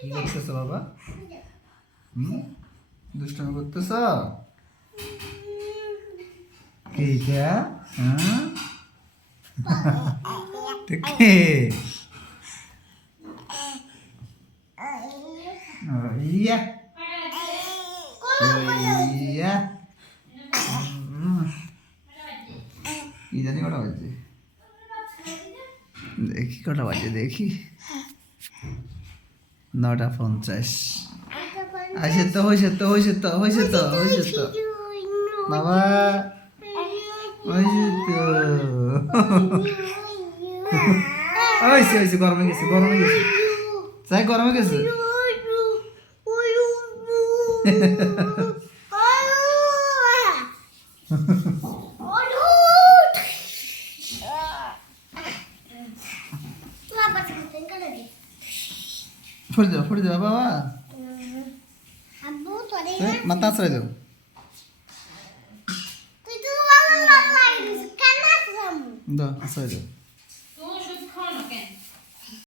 কি করতেছো বাবা? দুষ্টামি করতেছ? এইটা হ্যাঁ কে? ইয়া ইয়া কি জানি কটা বাজে, দেখি কটা বাজে দেখি, 9:50। আইসে তো হয়েছে তো হয়েছে তো হয়েছে তো হয়েছে তো বাবা, হয়েছে তো হয়েছে হয়েছে, গরমে গেছে গরমে গেছে, চাই গরমে গেছে। ফুটে যাও বাবা, মাথা আশ্রয় দেও। দাও আশ্রয় দেও।